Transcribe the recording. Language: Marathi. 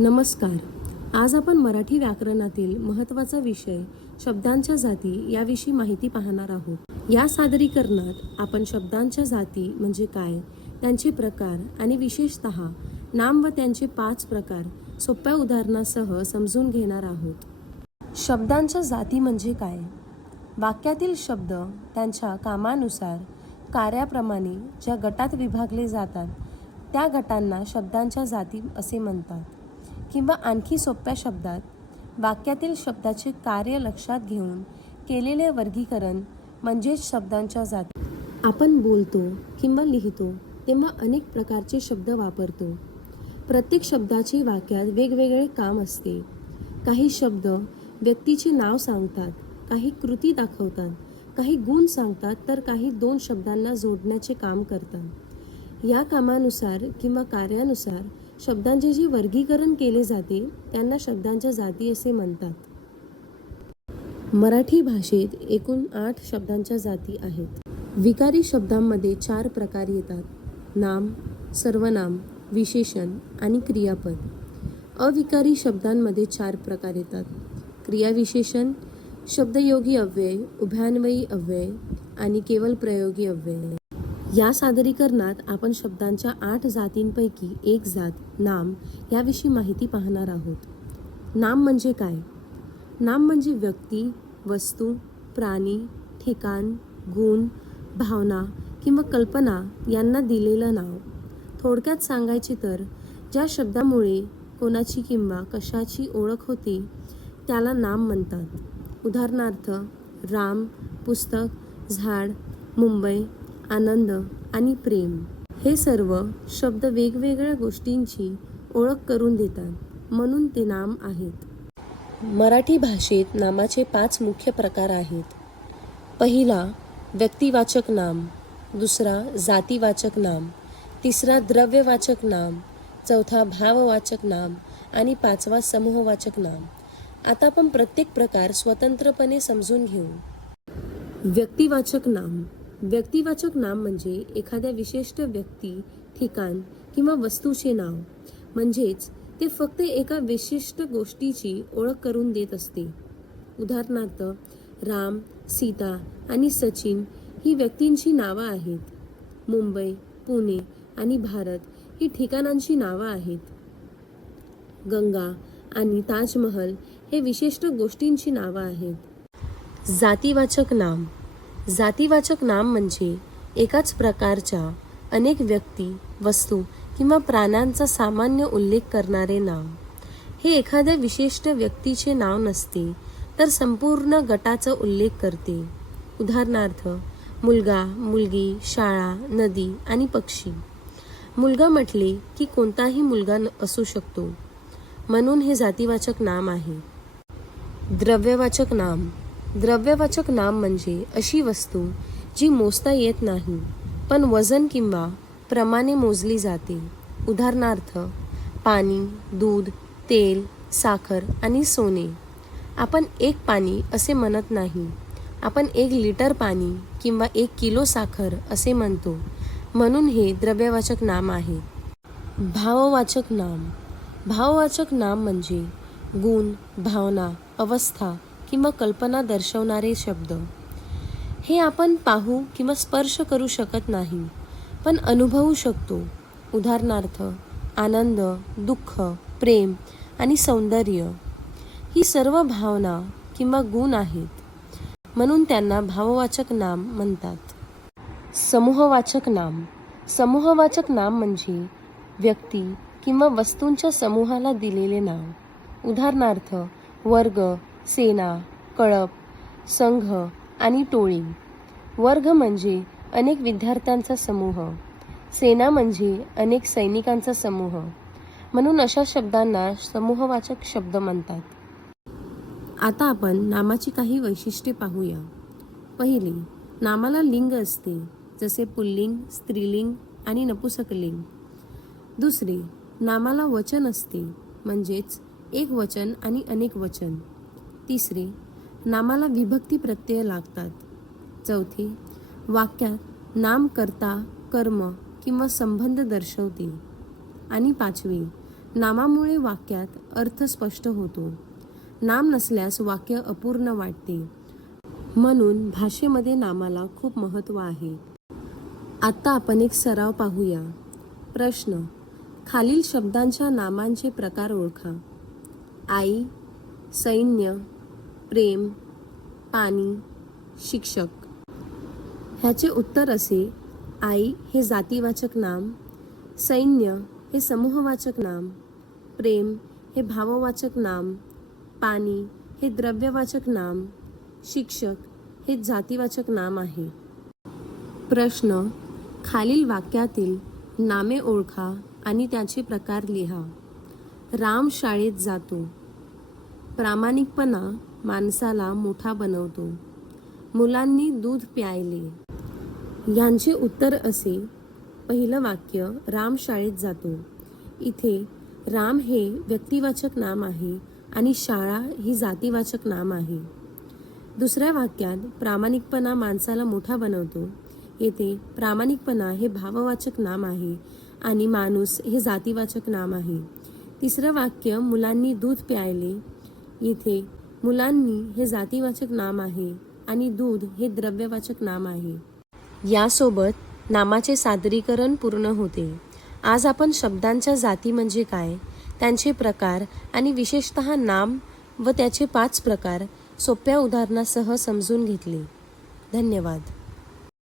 नमस्कार. आज आपण मराठी व्याकरणातील महत्त्वाचा विषय शब्दांच्या जाती याविषयी माहिती पाहणार आहोत. या सादरीकरणात आपण शब्दांच्या जाती म्हणजे काय, त्यांचे प्रकार आणि विशेषतः नाम व त्यांचे 5 प्रकार सोप्या उदाहरणासह समजून घेणार आहोत. शब्दांच्या जाती म्हणजे काय? वाक्यातील शब्द त्यांच्या कामानुसार कार्याप्रमाणे ज्या गटात विभागले जातात त्या गटांना शब्दांच्या जाती असे म्हणतात. किंवा आणखी सोप्या शब्दात वाक्यातील शब्दाचे कार्य लक्षात घेऊन केलेले वर्गीकरण म्हणजेच शब्दांच्या जाती. आपण बोलतो किंवा लिहितो तेव्हा अनेक प्रकारचे शब्द वापरतो. प्रत्येक शब्दाचे वाक्यात वेगवेगळे काम असते. काही शब्द व्यक्तीचे नाव सांगतात, काही कृती दाखवतात, काही गुण सांगतात, तर काही 2 शब्दांना जोडण्याचे काम करतात. या कामानुसार किंवा कार्यानुसार शब्दांचे जे वर्गीकरण केले जाते त्यांना शब्दांच्या जाती असे म्हणतात. मराठी भाषेत एकूण 8 शब्दांच्या जाती आहेत. विकारी शब्दांमध्ये 4 प्रकार येतात: नाम, सर्वनाम, विशेषण आणि क्रियापद. अविकारी शब्दांमध्ये 4 प्रकार येतात: क्रियाविशेषण, शब्दयोगी अव्यय, उभयान्वयी अव्यय आणि केवल प्रयोगी अव्यय. या सादरीकरणात आपण शब्दांच्या 8 जातींपैकी एक जात नाम याविषयी माहिती पाहणार आहोत. नाम म्हणजे काय? नाम म्हणजे व्यक्ती, वस्तू, प्राणी, ठिकाण, गुण, भावना किंवा कल्पना यांना दिलेलं नाव. थोडक्यात सांगायचे तर ज्या शब्दामुळे कोणाची किंवा कशाची ओळख होते त्याला नाम म्हणतात. उदाहरणार्थ राम, पुस्तक, झाड, मुंबई, आनंद आणि प्रेम. हे सर्व शब्द वेगवेगळ्या गोष्टींची ओळख करून देतात, म्हणून ते नाम आहेत. मराठी भाषेत नामाचे 5 मुख्य प्रकार आहेत. पहिला व्यक्तिवाचक नाम, दुसरा जातीवाचक नाम, तिसरा द्रव्यवाचक नाम, चौथा भाववाचक नाम आणि 5वा समूहवाचक नाम. आता आपण प्रत्येक प्रकार स्वतंत्रपणे समजून घेऊ. व्यक्तिवाचक नाम. व्यक्तिवाचक नाम म्हणजे एखाद्या विशिष्ट व्यक्ती, ठिकाण किंवा वस्तूचे नाव. म्हणजेच ते फक्त एका विशिष्ट गोष्टीची ओळख करून देत असते. उदाहरणार्थ राम, सीता आणि सचिन ही व्यक्तींची नावं आहेत. मुंबई, पुणे आणि भारत ही ठिकाणांची नावं आहेत. गंगा आणि ताजमहल हे विशिष्ट गोष्टींची नावं आहेत. जातीवाचक नाम. जातीवाचक नाम म्हणजे एकाच प्रकारच्या अनेक व्यक्ती, वस्तू किंवा प्राण्यांचा सामान्य उल्लेख करणारे नाव. हे एखाद्या विशिष्ट व्यक्तीचे नाव नसते, तर संपूर्ण गटाचा उल्लेख करते. उदाहरणार्थ मुलगा, मुलगी, शाळा, नदी आणि पक्षी. मुलगा म्हटले की कोणताही मुलगा असू शकतो, म्हणून हे जातीवाचक नाम आहे. द्रव्यवाचक नाम. द्रव्यवाचक नाम म्हणजे अशी वस्तू जी मोजता येत नाही, पण वजन किंवा प्रमाणे मोजली जाते. उदाहरणार्थ पाणी, दूध, तेल, साखर आणि सोने. आपण 1 पाणी असे म्हणत नाही, आपण 1 लिटर पाणी किंवा 1 किलो साखर असे म्हणतो, म्हणून हे द्रव्यवाचक नाम आहे. भाववाचक नाम. भाववाचक नाम म्हणजे गुण, भावना, अवस्था किंवा कल्पना दर्शवणारे शब्द. हे आपण पाहू किंवा स्पर्श करू शकत नाही, पण अनुभवू शकतो. उदाहरणार्थ आनंद, दुःख, प्रेम आणि सौंदर्य ही सर्व भावना किंवा गुण आहेत, म्हणून त्यांना भाववाचक नाम म्हणतात. समूहवाचक नाम. समूहवाचक नाम म्हणजे व्यक्ती किंवा वस्तूंच्या समूहाला दिलेले नाव. उदाहरणार्थ वर्ग, सेना, कळप, संघ आणि टोळी. वर्ग म्हणजे अनेक विद्यार्थ्यांचा समूह. सेना म्हणजे अनेक सैनिकांचा समूह, म्हणून अशा शब्दांना समूहवाचक शब्द म्हणतात. आता आपण नामाची काही वैशिष्ट्ये पाहूया. पहिली, नामाला लिंग असते, जसे पुल्लिंग, स्त्रीलिंग आणि नपुंसकलिंग. दुसरी, नामाला वचन असते, म्हणजेच एक वचन आणि अनेक वचन. तिसरी, नामाला विभक्ती प्रत्यय लागतात. चौथी, वाक्यात नाम कर्ता, कर्म किंवा संबंध दर्शवते. आणि 5वी, नामामुळे वाक्यात अर्थ स्पष्ट होतो. नाम नसल्यास वाक्य अपूर्ण वाटते. म्हणून भाषेमध्ये नामाला खूप महत्त्व आहे. आता आपण एक सराव पाहूया. प्रश्न: खालील शब्दांच्या नामांचे प्रकार ओळखा. आई, सैन्य, प्रेम, पाणी, शिक्षक. ह्याचे उत्तर असे: आई हे जातीवाचक नाम, सैन्य हे समूहवाचक नाम, प्रेम हे भाववाचक नाम, पाणी हे द्रव्यवाचक नाम, शिक्षक हे जातीवाचक नाम आहे. प्रश्न: खालील वाक्यातील नामे ओळखा आणि त्याचे प्रकार लिहा. राम शाळेत जातो. प्रामाणिकपणा माणसाला मोठा बनवतो. मुलांनी दूध प्यायले. यांचे उत्तर असे: पहिलं वाक्य, राम शाळेत जातो. इथे राम हे व्यक्तिवाचक नाम आहे आणि शाळा ही जातीवाचक नाम आहे. दुसऱ्या वाक्यात प्रामाणिकपणा माणसाला मोठा बनवतो. येथे प्रामाणिकपणा हे भाववाचक नाम आहे आणि माणूस हे जातीवाचक नाम आहे. तिसरं वाक्य, मुलांनी दूध प्यायले. येथे मुलांनी हे जातीवाचक नाम आहे आणि दूध हे द्रव्यवाचक नाम आहे. यासोबत नामाचे सादरीकरण पूर्ण होते. आज आपण शब्दांच्या जाती म्हणजे काय, त्यांचे प्रकार आणि विशेषतः नाम व त्याचे 5 प्रकार सोप्या उदाहरणासह समजून घेतले. धन्यवाद.